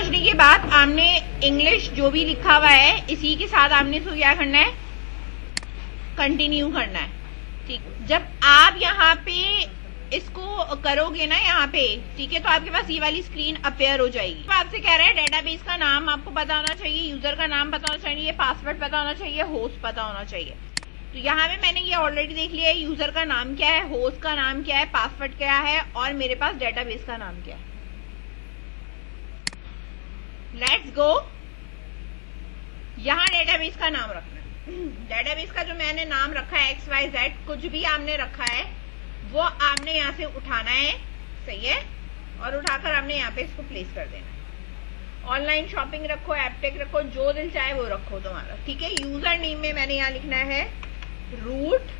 पहुंचने के बाद आपने इंग्लिश जो भी लिखा हुआ है इसी के साथ आपने इसको क्या करना है, कंटिन्यू करना है। ठीक, जब आप यहाँ पे इसको करोगे ना यहाँ पे, ठीक है, तो आपके पास ये वाली स्क्रीन अपेयर हो जाएगी। तो आपसे कह रहा है डेटाबेस का नाम आपको पता होना चाहिए, यूजर का नाम पता होना चाहिए, पासवर्ड पता होना चाहिए, होस्ट पता होना चाहिए। तो यहाँ पे मैंने ये ऑलरेडी देख लिया है, यूजर का नाम क्या है, होस्ट का नाम क्या है, पासवर्ड क्या है और मेरे पास डेटाबेस का नाम क्या है। Let's go. यहाँ डेटाबेस का नाम रखना है। डेटाबेस का जो मैंने नाम रखा है XYZ, कुछ भी आपने रखा है वो आपने यहाँ से उठाना है, सही है, और उठाकर आपने यहाँ पे इसको प्लेस कर देना है। ऑनलाइन शॉपिंग रखो, एपटेक रखो, जो दिल चाहे वो रखो तुम्हारा, ठीक है। यूजर नेम में मैंने यहाँ लिखना है रूट,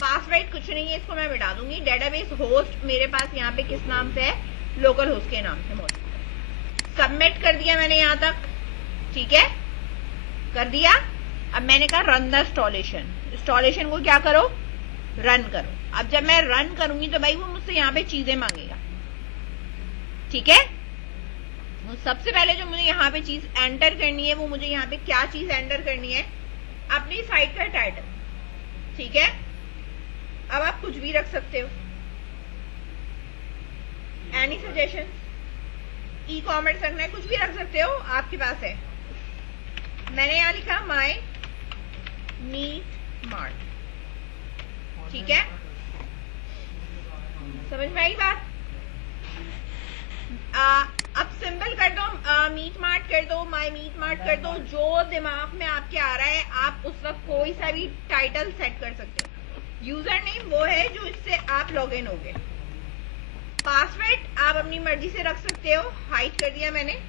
पासवर्ड कुछ नहीं है, इसको मैं मिटा दूंगी। डेटाबेस होस्ट मेरे पास यहाँ पे किस नाम से है, लोकल होस्ट के नाम से मौजूद है। सबमिट कर दिया मैंने यहाँ तक, ठीक है, कर दिया। अब मैंने कहा रन द इंस्टॉलेशन, इंस्टॉलेशन को क्या करो, रन करो। अब जब मैं रन करूंगी तो भाई वो मुझसे यहाँ पे चीजें मांगेगा, ठीक है। सबसे पहले जो मुझे यहाँ पे चीज एंटर करनी है, वो मुझे यहाँ पे क्या चीज एंटर करनी है, अपनी साइट का टाइटल, ठीक है। अब आप कुछ भी रख सकते हो, एनी सजेशन, ई कॉमर्स रखना है, कुछ भी रख सकते हो, आपके पास है। मैंने यहाँ लिखा माई मीट मार्ट, ठीक है, समझ में आई बात। अब सिंपल कर दो, मीट मार्ट कर दो, माई मीट मार्ट कर दो, जो दिमाग में आपके आ रहा है आप उस वक्त कोई सा भी टाइटल सेट कर सकते हो। यूजर नेम वो है जो इससे आप लॉग इन होगे। पासवर्ड आप अपनी मर्जी से रख सकते हो, हाइड कर दिया मैंने।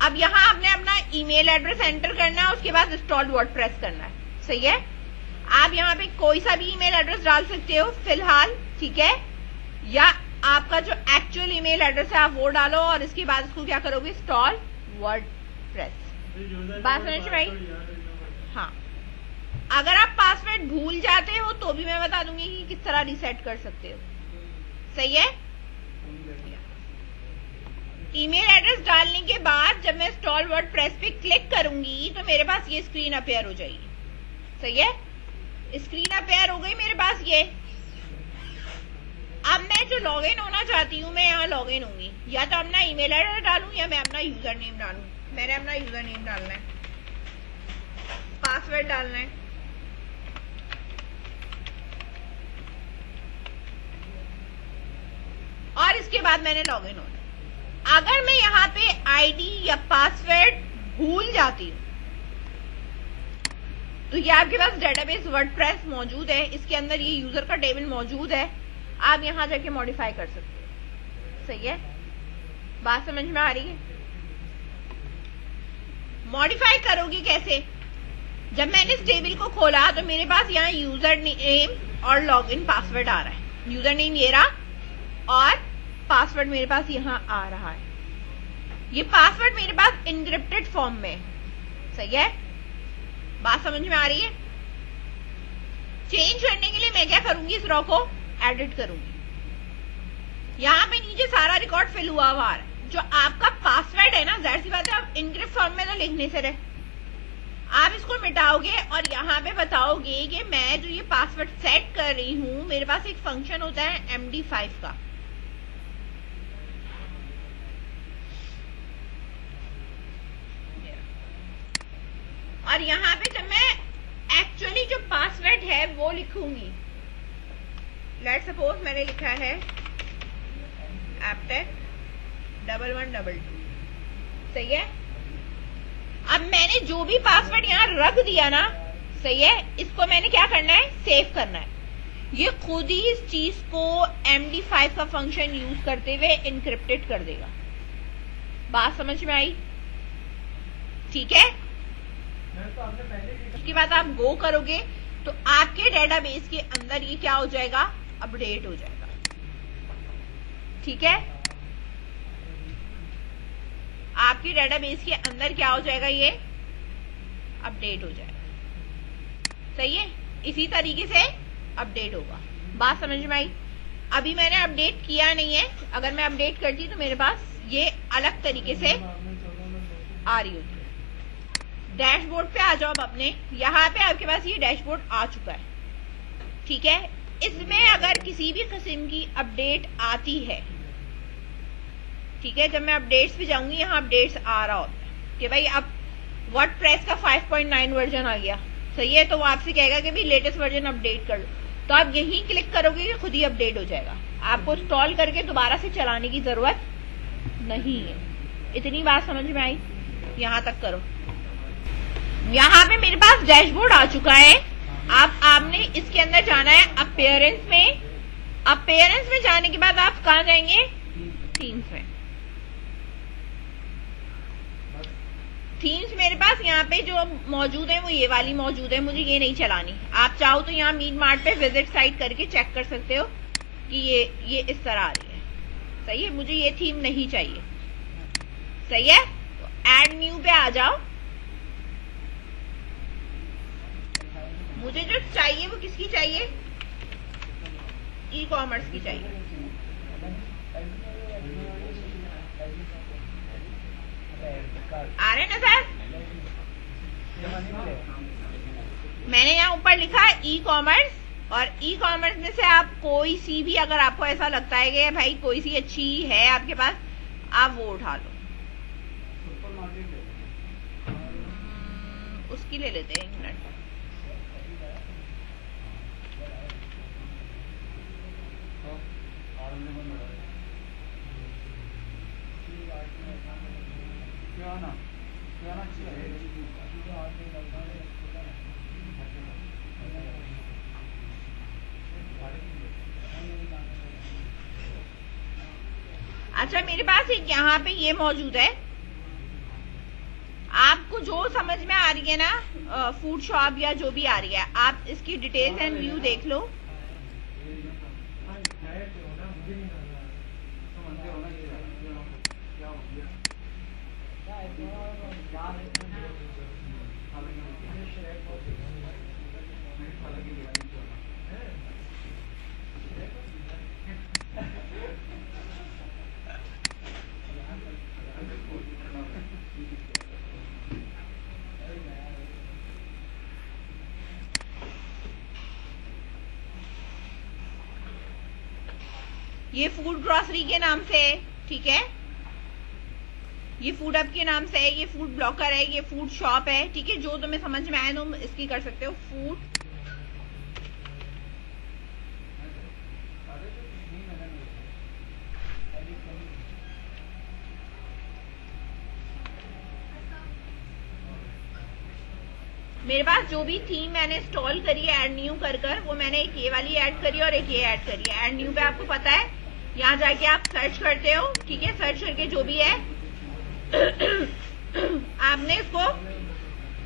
अब यहाँ आपने अपना ईमेल एड्रेस एंटर करना है, उसके बाद इंस्टॉल वर्डप्रेस करना है, सही है। आप यहाँ पे कोई सा भी ईमेल एड्रेस डाल सकते हो फिलहाल, ठीक है, या आपका जो एक्चुअल ईमेल एड्रेस है आप वो डालो और इसके बाद इसको क्या करोगे, इंस्टॉल वर्डप्रेस। बात समझ में आई? हाँ, अगर आप पासवर्ड भूल जाते हो तो भी मैं बता दूंगी कि किस तरह रिसेट कर सकते हो, सही है। ईमेल एड्रेस डालने के बाद जब मैं इंस्टॉल वर्डप्रेस पे क्लिक करूंगी तो मेरे पास ये स्क्रीन अपेयर हो जाएगी, सही है। स्क्रीन अपेयर हो गई मेरे पास ये। अब मैं जो लॉगिन होना चाहती हूँ मैं यहाँ लॉगिन होंगी, या तो अपना ईमेल एड्रेस डालूं या मैं अपना यूजर नेम डालूं। मैंने अपना यूजर नेम डालना है, पासवर्ड डालना है, और इसके बाद मैंने लॉगिन होना है। अगर मैं यहाँ पे आईडी या पासवर्ड भूल जाती हूँ तो ये आपके पास डेटाबेस वर्डप्रेस मौजूद है, इसके अंदर ये यूजर का टेबल मौजूद है, आप यहाँ जाके मॉडिफाई कर सकते हो, सही है। बात समझ में आ रही है? मॉडिफाई करोगे कैसे? जब मैंने इस टेबल को खोला तो मेरे पास यहाँ यूजर नेम और लॉगिन पासवर्ड आ रहा है। यूजर नेम ये रहा और पासवर्ड मेरे पास यहाँ आ रहा है। ये पासवर्ड मेरे पास इनक्रिप्टेड फॉर्म में, सही है। बात समझ में आ रही है? चेंज करने के लिए मैं क्या करूंगी, इस रॉ को एडिट करूंगी। यहाँ पे नीचे सारा रिकॉर्ड फिल हुआ हुआ आ रहा है। जो आपका पासवर्ड है ना, जाहिर सी बात है आप इनक्रिप्ट फॉर्म में तो लिखने से रहे, आप इसको मिटाओगे और यहाँ पे बताओगे कि मैं जो ये पासवर्ड सेट कर रही हूँ, मेरे पास एक फंक्शन होता है MD5 का, और यहाँ पे जब मैं एक्चुअली जो पासवर्ड है वो लिखूंगी, लेट्स सपोज मैंने लिखा है एपटेक 1122, सही है। अब मैंने जो भी पासवर्ड यहाँ रख दिया ना, सही है, इसको मैंने क्या करना है, सेव करना है। ये खुद ही इस चीज को MD5 का फंक्शन यूज करते हुए इनक्रिप्टेड कर देगा। बात समझ में आई? ठीक है। उसके बाद आप गो करोगे तो आपके डेटाबेस के अंदर ये क्या हो जाएगा, अपडेट हो जाएगा, ठीक है। आपके डेटाबेस के अंदर क्या हो जाएगा, ये अपडेट हो जाएगा। सही है, इसी तरीके से अपडेट होगा। बात समझ में आई? अभी मैंने अपडेट किया नहीं है, अगर मैं अपडेट करती तो मेरे पास ये अलग तरीके से आ रही होती है। डैशबोर्ड पे आ जाओ अब अपने, यहाँ पे आपके पास ये डैशबोर्ड आ चुका है। ठीक है, इसमें अगर किसी भी किस्म की अपडेट आती है, ठीक है, जब मैं अपडेट्स पे जाऊंगी यहाँ अपडेट्स आ रहा होता है कि भाई अब वर्डप्रेस का 5.9 वर्जन आ गया। सही है, तो वो आपसे कहेगा कि भाई लेटेस्ट वर्जन अपडेट कर लो, तो आप यहीं क्लिक करोगे कि खुद ही अपडेट हो जाएगा। आपको इंस्टॉल करके दोबारा से चलाने की जरूरत नहीं है। इतनी बात समझ में आई? यहाँ तक करो। यहाँ पे मेरे पास डैशबोर्ड आ चुका है। अब आपने इसके अंदर जाना है अपीयरेंस में। अपीयरेंस में जाने के बाद आप कहाँ जाएंगे? थीम्स में। थीम्स मेरे पास यहाँ पे जो मौजूद है वो ये वाली मौजूद है, मुझे ये नहीं चलानी। आप चाहो तो यहाँ मीट मार्ट पे विजिट साइट करके चेक कर सकते हो कि ये इस तरह आ रही है। सही है, मुझे ये थीम नहीं चाहिए। सही है, तो ऐड न्यू पे आ जाओ। मुझे जो चाहिए वो किसकी चाहिए? ई कॉमर्स की चाहिए। आ रहे ना सर? मैंने यहाँ ऊपर लिखा है ई कॉमर्स, और ई कॉमर्स में से आप कोई सी भी, अगर आपको ऐसा लगता है कि भाई कोई सी अच्छी है आपके पास, आप वो उठा लो। उसकी ले लेते हैं, एक मिनट। अच्छा, मेरे पास एक यहाँ पे ये मौजूद है। आपको जो समझ में आ रही है ना, फूड शॉप या जो भी आ रही है, आप इसकी डिटेल्स एंड व्यू देख लो। ये फूड ग्रोसरी के नाम से है, ठीक है। ये फूड हब के नाम से है, ये फूड ब्लॉकर है, ये फूड शॉप है, ठीक है। जो तुम्हें समझ में आए तुम इसकी कर सकते हो। फूड मेरे पास जो भी थीम मैंने इंस्टॉल करी है ऐड न्यू कर कर, वो मैंने एक ये वाली ऐड करी और एक ये ऐड करी है। ऐड न्यू पे आपको पता है, यहाँ जाके आप सर्च करते हो, ठीक है। सर्च करके जो भी है आपने इसको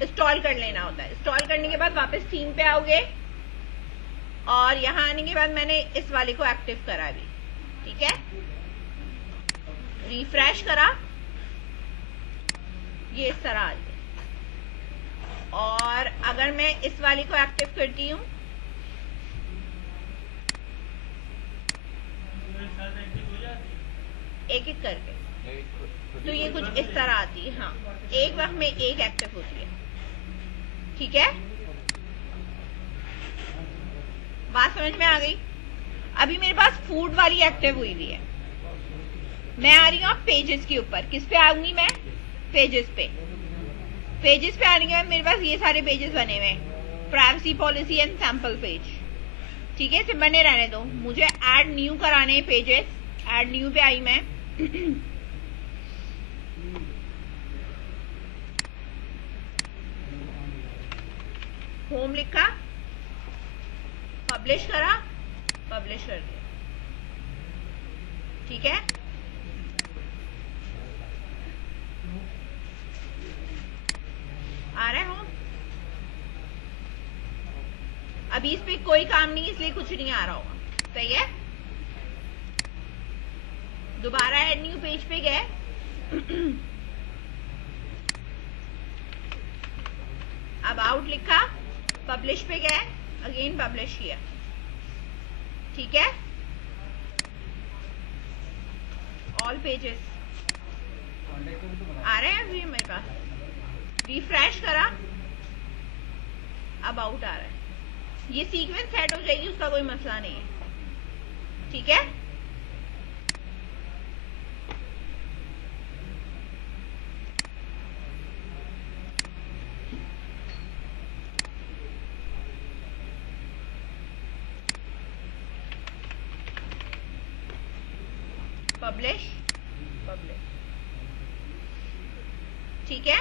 इंस्टॉल कर लेना होता है। इंस्टॉल करने के बाद वापस थीम पे आओगे, और यहाँ आने के बाद मैंने इस वाले को एक्टिव करा भी, ठीक है। रिफ्रेश करा, ये इस तरह आ गया। और अगर मैं इस वाले को एक्टिव करती हूँ, एक एक करके, तो ये कुछ इस तरह आती है। हाँ, एक वक्त में एक एक्टिव होती है, ठीक है। बात समझ में आ गई? अभी मेरे पास फूड वाली एक्टिव हुई हुई है। मैं आ रही हूँ पेजेस के ऊपर। किस पे आऊंगी मैं? पेजेस पे। पेजेस पे आने के बाद मेरे पास ये सारे पेजेस बने हुए हैं, privacy policy and sample page, ठीक है। इसे बने रहने दो, मुझे ऐड न्यू कराने हैं पेजेस। ऐड न्यू पे आई मैं। होम लिखा, पब्लिश करा, पब्लिश कर दिया, ठीक है। आ रहा है होम? अभी इस पे कोई काम नहीं, इसलिए कुछ नहीं आ रहा होगा, सही है। दोबारा ऐड न्यू पेज पे गए, अबाउट लिखा, पब्लिश पे गए, अगेन पब्लिश किया, ठीक है। ऑल पेजेस आ रहे हैं अभी मेरे पास, रिफ्रेश करा, अबाउट आ रहा है। ये सीक्वेंस सेट हो जाएगी, उसका कोई मसला नहीं है, ठीक है। पब्लिश, पब्लिश, ठीक है।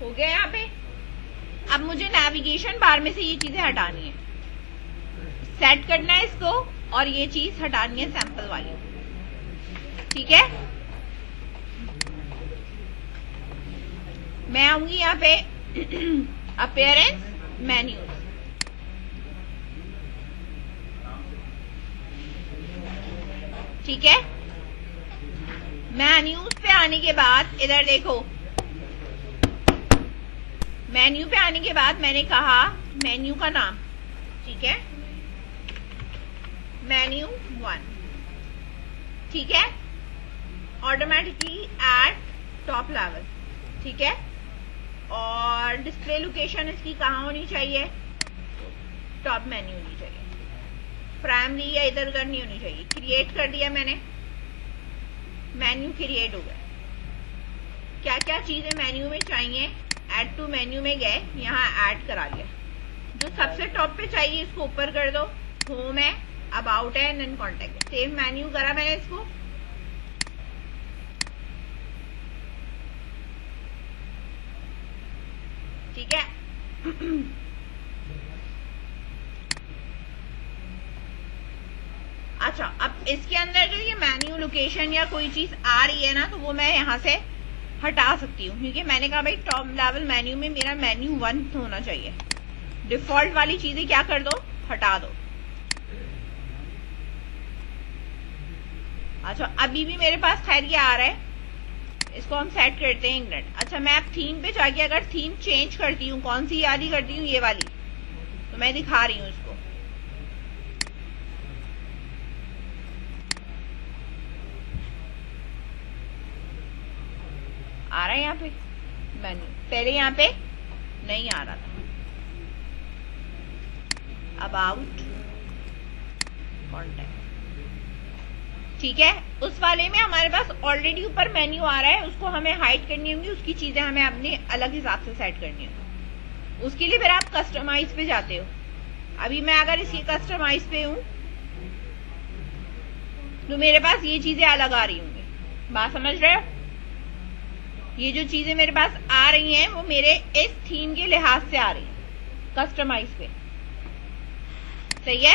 हो गया यहाँ पे। अब मुझे नेविगेशन बार में से ये चीजें हटानी है, सेट करना है इसको, और ये चीज हटानी है सैंपल वाली, ठीक है। मैं आऊंगी यहाँ पे अपीयरेंस, मेन्यूज, ठीक है। मेन्यूज पे आने के बाद इधर देखो, मेन्यू पे आने के बाद मैंने कहा मेन्यू का नाम, ठीक है, मेन्यू 1, ठीक है। ऑटोमेटिकली एट टॉप लेवल, ठीक है। और डिस्प्ले लोकेशन इसकी कहाँ होनी चाहिए, टॉप मेन्यू होनी चाहिए, प्राइमरी या इधर उधर नहीं होनी चाहिए। क्रिएट कर दिया मैंने, मेन्यू क्रिएट हो गया। क्या क्या चीजें मेन्यू में चाहिए, ऐड टू मेन्यू में गए, यहाँ ऐड करा लिया। जो सबसे टॉप पे चाहिए इसको ऊपर कर दो, होम है, अबाउट है, देन कॉन्टेक्ट है। सेव मेन्यू करा मैंने इसको, ठीक है। अच्छा, अब इसके अंदर जो ये मेन्यू लोकेशन या कोई चीज आ रही है ना, तो वो मैं यहाँ से हटा सकती हूँ, क्योंकि मैंने कहा भाई टॉप लेवल मेन्यू में मेरा मेन्यू 1 होना चाहिए। डिफॉल्ट वाली चीजें क्या कर दो, हटा दो। अच्छा, अभी भी मेरे पास खैर ये आ रहा है, इसको हम सेट करते हैं 1 मिनट। अच्छा, मैं अब थीम पे जाके अगर थीम चेंज करती हूँ, कौन सी वाली करती हूँ, ये वाली, तो मैं दिखा रही हूँ इसको। आ रहा है यहाँ पे मेन्यू, पहले यहाँ पे नहीं आ रहा था। अबाउट, कॉन्टेक्ट, ठीक है। उस वाले में हमारे पास ऑलरेडी ऊपर मेन्यू आ रहा है, उसको हमें हाइड करनी होगी, उसकी चीजें हमें अपने अलग हिसाब से सेट करनी होगी। उसके लिए फिर आप कस्टमाइज पे जाते हो। अभी मैं अगर इसकी कस्टमाइज पे हूं तो मेरे पास ये चीजें अलग आ रही होंगी, बात समझ रहे हो। ये जो चीजें मेरे पास आ रही हैं वो मेरे इस थीम के लिहाज से आ रही है, कस्टमाइज पे, सही है।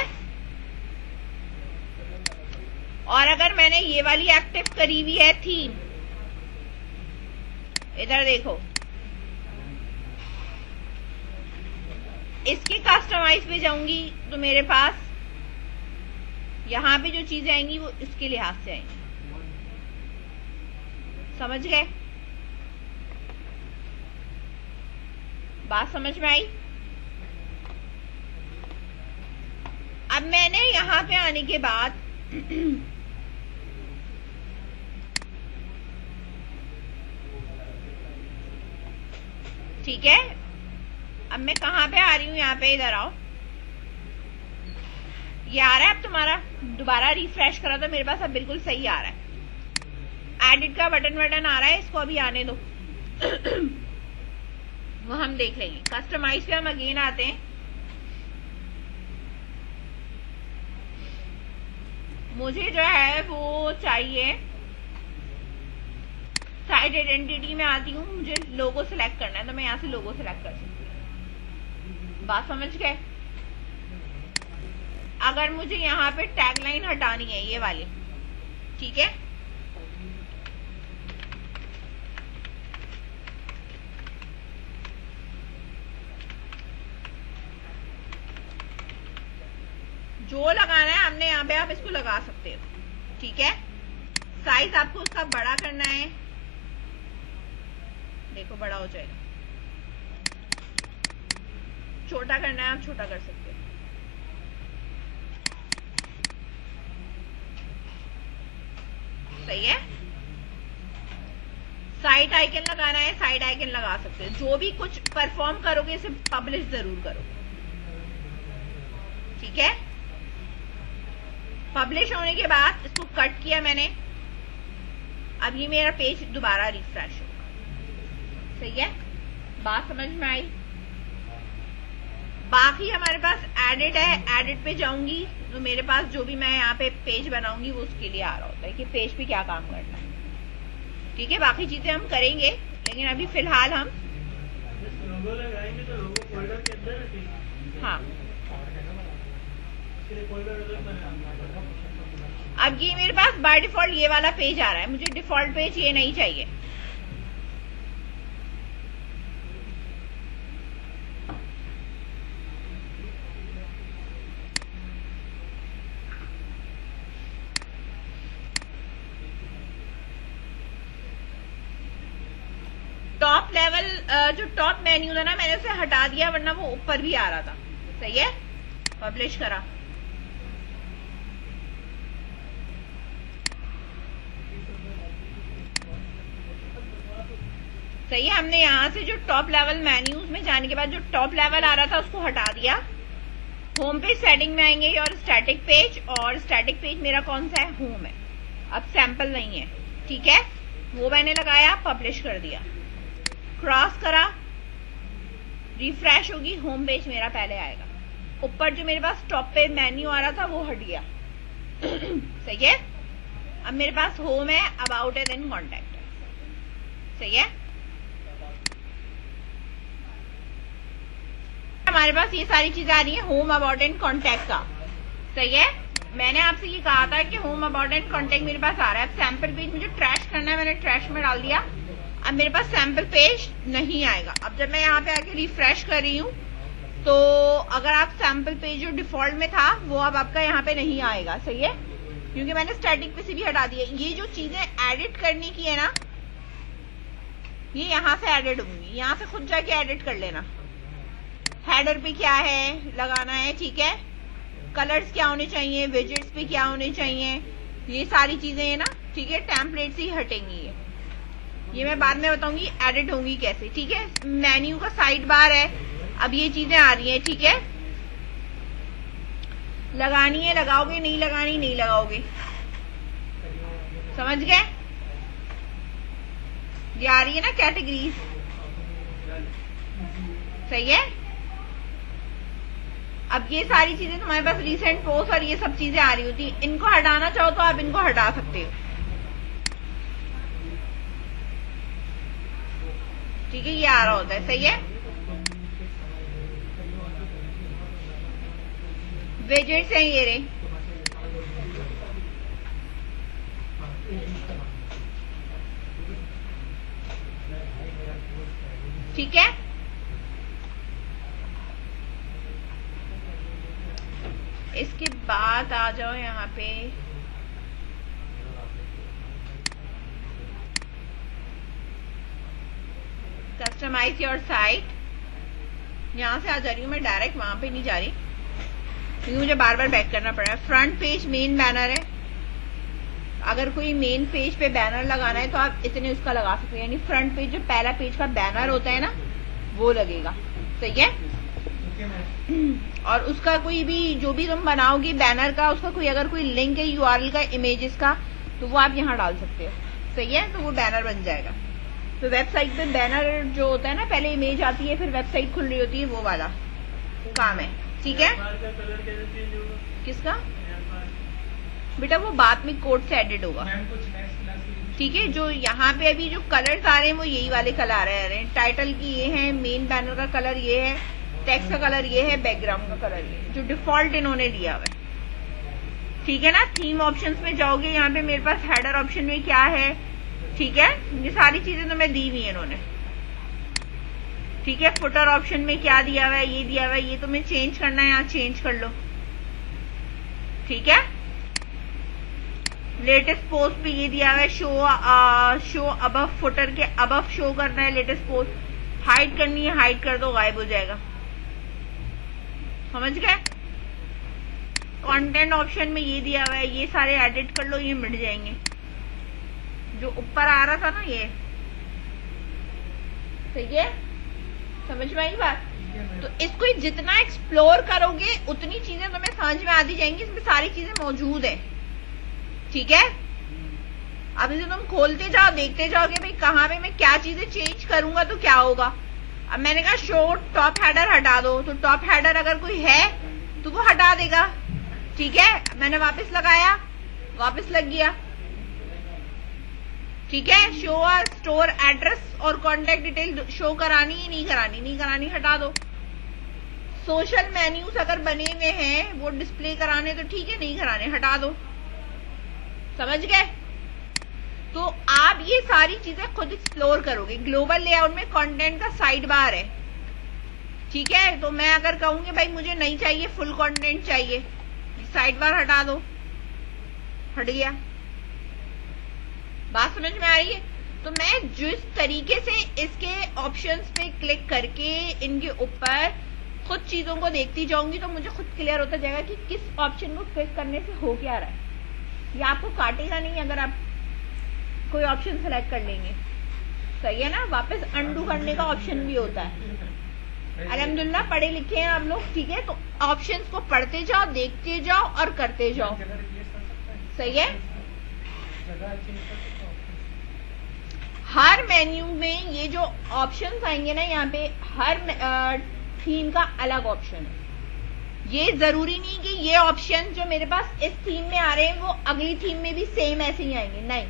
और अगर मैंने ये वाली एक्टिव करी हुई है थीम, इधर देखो, इसके कस्टमाइज पे जाऊंगी तो मेरे पास यहां पे जो चीजें आएंगी वो इसके लिहाज से आएंगी, समझ गए, बात समझ में आई। अब मैंने यहां पे आने के बाद ठीक है, अब मैं कहां पे आ रही हूं, यहाँ पे, इधर आओ, ये आ रहा है अब तुम्हारा। दोबारा रिफ्रेश करा तो मेरे पास अब बिल्कुल सही आ रहा है। एडिट का बटन आ रहा है, इसको अभी आने दो वो हम देख लेंगे। कस्टमाइज पे हम अगेन आते हैं। मुझे जो है वो चाहिए, साइट आइडेंटिटी में आती हूँ, मुझे लोगो सिलेक्ट करना है, तो मैं यहाँ से लोगो सिलेक्ट कर सकती हूँ, बात समझ गए। अगर मुझे यहाँ पे टैगलाइन हटानी है, ये वाली, ठीक है, जो लगाना है हमने यहाँ पे, आप इसको लगा सकते हो, ठीक है। साइज आपको उसका बड़ा करना है, देखो बड़ा हो जाएगा। छोटा करना है आप छोटा कर सकते हो। सही है। साइड आइकन लगाना है, साइड आइकन लगा सकते हो। जो भी कुछ परफॉर्म करोगे इसे पब्लिश जरूर करो, ठीक है। पब्लिश होने के बाद इसको कट किया मैंने। अब ये मेरा पेज दोबारा रिफ्रेश होगा। सही है, बात समझ में आई। बाकी हमारे पास एडिट है, एडिट पे जाऊंगी तो मेरे पास जो भी मैं यहाँ पे पेज बनाऊंगी वो उसके लिए आ रहा होता है कि पेज पे क्या काम करना है, ठीक है। बाकी चीजें हम करेंगे, लेकिन अभी फिलहाल हम लोगो लगाएंगे तो लोगो फोल्डर के अंदर। हाँ, अब ये मेरे पास बाय डिफॉल्ट ये वाला पेज आ रहा है, मुझे डिफॉल्ट पेज ये नहीं चाहिए। टॉप लेवल जो टॉप मेन्यू था ना, मैंने उसे हटा दिया, वरना वो ऊपर भी आ रहा था। सही है, पब्लिश करा। सही है, हमने यहां से जो टॉप लेवल मेन्यूज में जाने के बाद जो टॉप लेवल आ रहा था उसको हटा दिया। होम पेज सेटिंग में आएंगे और स्टैटिक पेज, और स्टैटिक पेज मेरा कौन सा है, होम है, अब सैंपल नहीं है, ठीक है। वो मैंने लगाया, पब्लिश कर दिया, क्रॉस करा, रिफ्रेश होगी, होम पेज मेरा पहले आएगा। ऊपर जो मेरे पास टॉप पे मेन्यू आ रहा था वो हट गया। सही है, अब मेरे पास होम है, अबाउट है, देन कॉन्टैक्ट है। सही है, हमारे पास ये सारी चीजें आ रही है होम, अबाउट एंड कॉन्टैक्ट का। सही है, मैंने आपसे ये कहा था कि होम, अबाउट एंड कॉन्टैक्ट मेरे पास आ रहा है। अब सैंपल पेज मुझे ट्रैश करना है, मैंने ट्रैश में डाल दिया। अब मेरे पास सैंपल पेज नहीं आएगा। अब जब मैं यहाँ पे आके रिफ्रेश कर रही हूँ तो अगर आप सैंपल पेज जो डिफॉल्ट में था वो अब आपका यहाँ पे नहीं आएगा। सही है, क्योंकि मैंने स्टैटिक पे से भी हटा दिया। ये जो चीजें एडिट करने की है ना, ये यहाँ से एडिट होंगी, यहाँ से खुद जाके एडिट कर लेना। हेडर पे क्या है लगाना है, ठीक है, कलर्स क्या होने चाहिए, विजेट्स पे क्या होने चाहिए, ये सारी चीजें है ना, ठीक है। टेम्पलेट से ही हटेंगी ये मैं बाद में बताऊंगी एडिट होंगी कैसे, ठीक है। मेन्यू का साइड बार है, अब ये चीजें आ रही हैं, ठीक है। लगानी है लगाओगे, नहीं लगानी नहीं लगाओगे, समझ गए। ये आ रही है ना कैटेगरीज, सही है। अब ये सारी चीजें तुम्हारे पास रीसेंट पोस्ट और ये सब चीजें आ रही होती, इनको हटाना चाहो तो आप इनको हटा सकते हो, ठीक है। ये आ रहा होता है, सही है। विजेट्स हैं ये रहे, ठीक है। इसके बाद आ जाओ यहाँ पे कस्टमाइज योर साइट। यहाँ से आ जा रही हूँ मैं, डायरेक्ट वहां पे नहीं जा रही क्योंकि मुझे बार बार बैक करना पड़ रहा है। फ्रंट पेज मेन बैनर है, अगर कोई मेन पेज पे बैनर लगाना है तो आप इतने उसका लगा सकते हैं, यानी फ्रंट पेज जो पहला पेज का बैनर होता है ना वो लगेगा। सही है, और उसका कोई भी जो भी तुम बनाओगे बैनर का, उसका कोई अगर कोई लिंक है यूआरएल का, इमेजेस का, तो वो आप यहाँ डाल सकते हो। सही है, तो वो बैनर बन जाएगा। तो वेबसाइट पे बैनर जो होता है ना, पहले इमेज आती है फिर वेबसाइट खुल रही होती है, वो वाला काम है, ठीक है। किसका बेटा, वो बाद में कोड से एडिट होगा, ठीक है। जो यहाँ पे अभी जो कलर्स आ रहे हैं वो यही वाले कलर आ रहे हैं। टाइटल की ये है, मेन बैनर का कलर ये है, टेक्स्ट का कलर ये है, बैकग्राउंड का कलर ये है, जो डिफॉल्ट इन्होंने दिया हुआ है, ठीक है ना। थीम ऑप्शंस में जाओगे, यहाँ पे मेरे पास हेडर ऑप्शन में क्या है, ठीक है। ये सारी चीजें तो मैं दी हुई है इन्होंने, ठीक है। फुटर ऑप्शन में क्या दिया हुआ है, ये दिया हुआ है, ये तुम्हें चेंज करना है, यहाँ चेंज कर लो, ठीक है। लेटेस्ट पोस्ट पे ये दिया हुआ है शो अबव फुटर के अबव शो करना है लेटेस्ट पोस्ट। हाइड करनी है, हाइड कर दो, गायब हो जाएगा। समझ गए? कंटेंट ऑप्शन में ये दिया हुआ है, ये सारे एडिट कर लो, ये मिट जाएंगे। जो ऊपर आ रहा था ना ये, सही है? समझ में आई बात? तो इसको जितना एक्सप्लोर करोगे उतनी चीजें तुम्हें समझ में आती जाएंगी। इसमें सारी चीजें मौजूद है, ठीक है? अब इसे तुम खोलते जाओ, देखते जाओगे भाई कहाँ पे मैं क्या चीजें चेंज करूंगा तो क्या होगा। अब मैंने कहा शो टॉप हेडर हटा दो, तो टॉप हेडर अगर कोई है तो वो हटा देगा, ठीक है? मैंने वापस लगाया, वापस लग गया, ठीक है? शो स्टोर एड्रेस और कॉन्टेक्ट डिटेल शो करानी ही नहीं करानी, नहीं करानी, हटा दो। सोशल मेन्यूज अगर बने हुए हैं वो डिस्प्ले कराने तो ठीक है, नहीं कराने हटा दो। समझ गए? तो आप ये सारी चीजें खुद एक्सप्लोर करोगे। ग्लोबल लेआउट में कंटेंट का साइड बार है, ठीक है? तो मैं अगर कहूंगी भाई मुझे नहीं चाहिए, फुल कंटेंट चाहिए, साइड बार हटा दो, हट गया। बात समझ में आ रही है? तो मैं जिस तरीके से इसके ऑप्शंस पे क्लिक करके इनके ऊपर खुद चीजों को देखती जाऊंगी तो मुझे खुद क्लियर होता जाएगा कि किस ऑप्शन को क्लिक करने से हो क्या रहा है। ये आपको काटेगा नहीं अगर आप कोई ऑप्शन सेलेक्ट कर लेंगे, सही है ना? वापस अंडू करने का ऑप्शन भी होता है। अल्हम्दुलिल्लाह पढ़े लिखे हैं आप लोग, ठीक है? तो ऑप्शंस को पढ़ते जाओ, देखते जाओ और करते जाओ, सही है? हर मेन्यू में ये जो ऑप्शंस आएंगे ना, यहाँ पे हर थीम का अलग ऑप्शन है। ये जरूरी नहीं कि ये ऑप्शन जो मेरे पास इस थीम में आ रहे हैं वो अगली थीम में भी सेम ऐसे ही आएंगे, नहीं,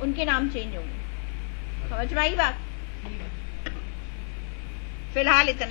उनके नाम चेंज होंगे। समझ में आई बात? फिलहाल इतना।